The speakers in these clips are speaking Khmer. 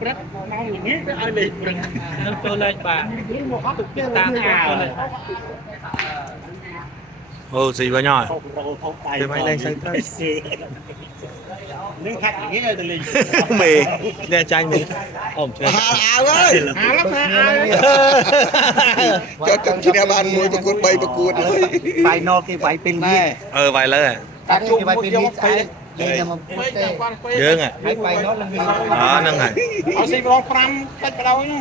ព្រឹកម៉ោងល្ងាចទៅឲ្យលេខព្រឹកចូលលេខបាទតាមអូស៊ីវិញហើយ ទៅមិនលេខទៅត្រូវនឹងខាត់ល្ងាចឲ្យទៅលេខ មេអ្នកចាញ់មេអូមឆ្ងាយ ហាលអាវអើយ ហាលថាអាវ ចូលទឹកឈ្នះបានមួយប្រកួត3ប្រកួតហើយ final គេវាយពេលនេះ វាយលើ តាជុំវាយពេលនេះស្អែកយើងមកពេកតែគាត់ពេក យើងហ៎ ហើយ final នឹងវិញ ហ្នឹងហើយ ឲ្យស៊ីម្ដង5តិចបដ ாய் នោះ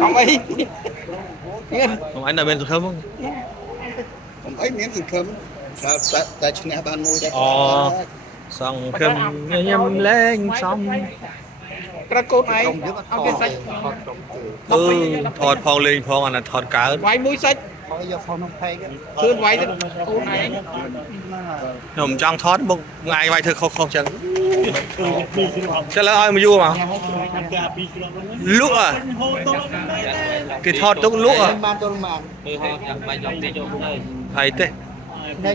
ខំអីទៀត ខ្ញុំអញនៅមានសង្ឃឹមហ្នឹង អីមានសង្ឃឹមតែឈ្នះបានមួយដែរ សង្ឃឹមញញឹមលែងសំ ក្រៅកូនឯងឲ្យគេសាច់ ថតផងលេងផងអាណថតកើត វាយមួយសាច់ឲ្យយកផងក្នុងផេកឃើញវាយទៅកូនឯង ខ្ញុំចង់ថតមកថ្ងៃវាយធ្វើខុសចឹងចឹងឡើយឲ្យមកយូរមកលក់គេថតទុកលក់ បានទល់មក ហើយទេ នេះ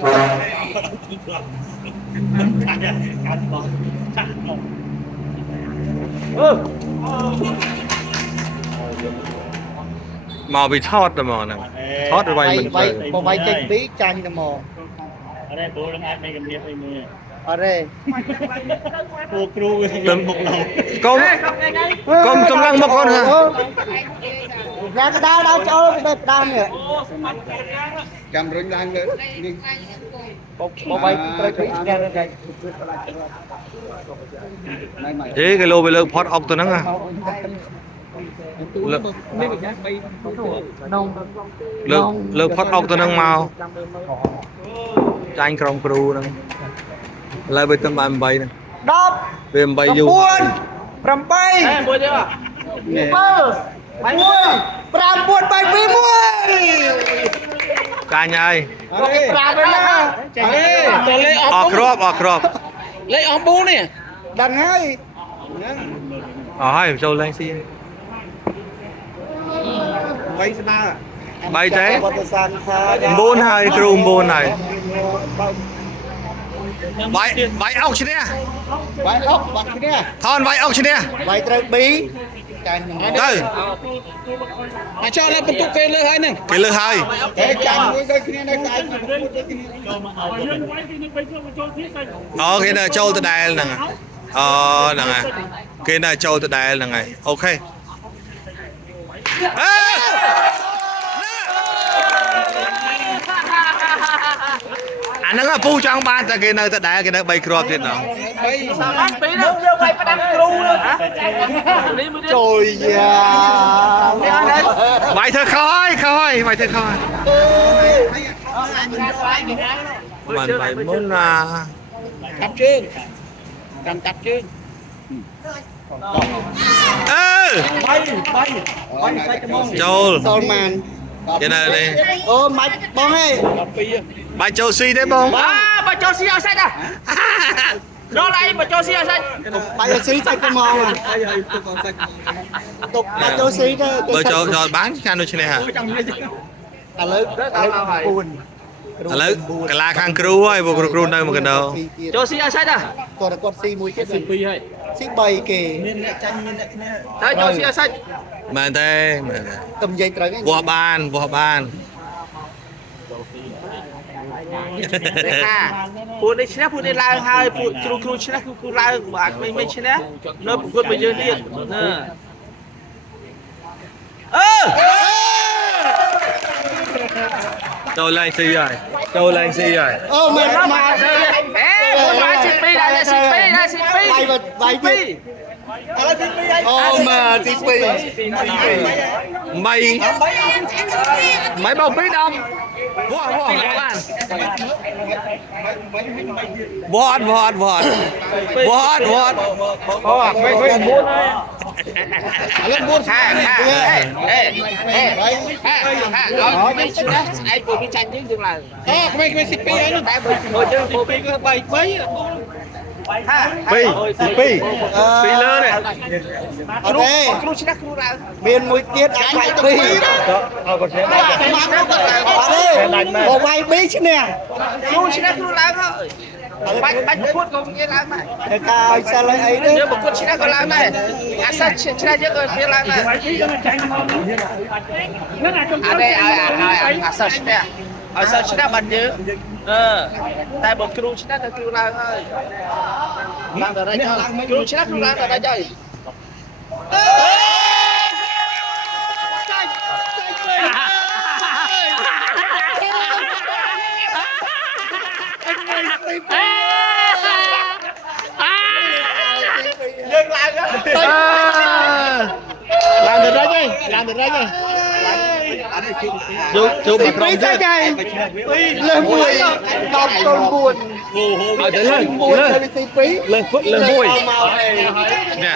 មកពីថតតែមកហ្នឹងថតវាយមិនទៅ បើវាយចេញពីចាញ់តែមកអរេបូលនឹងអាចមានកម្រិតអីមើលអរេពូគ្រូវាមុខឡង កុំកម្លាំងមកកូនហ่า រាក្តារដល់ចូលទៅផ្ដាំនេះ ចាំរុញឡើងលើនេះ បើវាយត្រូវពីស្ទែនទៅ ទេគេលោទៅលើផតអុកទៅហ្នឹងលើ នេះវាយ៉ាងបីនង លើផតអុកទៅហ្នឹងមកចាញ់ក្រុមគ្រូហ្នឹងឥឡូវវាទៅបាន8ហ្នឹង 10 វា8យូរ 8មួយទៀត7 កាញ់ហើយ គេប្រាទៅណាទៅលេខ អស់គ្រាប់ លេខអស់4នេះដឹងហើយ អស់ហើយចូលលេងស៊ី វាយស្នើ 3ទេ វត្តសានថា 9ហើយគ្រូ9ហើយបាយអុកឈ្នះ វាយអុកបាត់គ្នា ថនបាយអុកឈ្នះ វាយត្រូវ B ចាញ់ទៅអាចចូលដល់បន្ទុកគេលើហើយហ្នឹង គេលើហើយ តែចាំមួយដូចគ្នានៅស្អែក អូគេនៅចូលទៅដែលហ្នឹងអូហ្នឹងហើយគេនៅចូលទៅដែលហ្នឹងហើយអូខេអាហ្នឹងពូចង់បានតែគេនៅទៅដែលគេនៅ3គ្រាប់ទៀតហ្នឹង សាបានពីនោះយកវាយផ្ដាំគ្រូចូលយ៉ា បាយធ្វើខហើយបាយធ្វើខហើយបានបាយមុនណា កាប់ជើងកាន់កាប់ជើង បាយសាច់ត្មងចូល សល់ម៉ាន គេនៅនេះ អូម៉ាច់បងហេ បាយចូលស៊ីទេបង បើចូលស៊ីឲ្យសាច់ដល់ឯងបើចូលស៊ីឲ្យសាច់បាយឲ្យស៊ីសាច់ត្មងទុកបើចូលស៊ីទៅ បើចូលបានខាងនោះឈ្នះហ่ะ ឥឡូវឥឡូវកលាខាងគ្រូហើយព្រោះគ្រូនៅមកកណ្ដោ ចូលស៊ីឲ្យសាច់គាត់ស៊ីមួយទៀតស៊ី2ហើយស៊ី3គេមានអ្នកចាញ់មានអ្នកឈ្នះតែចូលស៊ីឲ្យសាច់ មែនទេ កុំនិយាយត្រូវហ្នឹង វាស់បានពូនេះឈ្នះពូនេះឡើងហើយពូគ្រូឈ្នះគ្រូឡើងបើអាចមិនឈ្នះនៅប្រកួតមួយយើងទៀតចូលឡើងស៊ីហើយអូមែនមកទៅពូមកស៊ី2ដល់ស៊ី2បាយទៀតអូមែនស៊ី2មិនបោក2ដំវាស់បានវាត់អូមិន4ហើយឥឡូវ4ខាឲ្យមិនឈ្នះស្អែកពូវាចាញ់យើងឡើងក្មេងស៊ី2ហើយតែបើយើងពូ2គឺ3ពីលើនេះ គ្រូឈ្នះគ្រូឡើងមានមួយទៀតអាចវាយ2បើវាយ B ឈ្នះគ្រូឡើងហើយ bạch phút cũng như làm này cái cao sao lại ấy đấy nếu một phút china còn làm này asa china chứ còn biết làm này đây asa china bật chứ tại một kêu china là kêu làm thôi làm ở đây cho kêu china kêu làm ở đây chơi dừng lại đó làm được đấy chứ làm được đấy chứ chú mà không ra đây lên mùi đọc con buồn lên lên phút lên mùi nè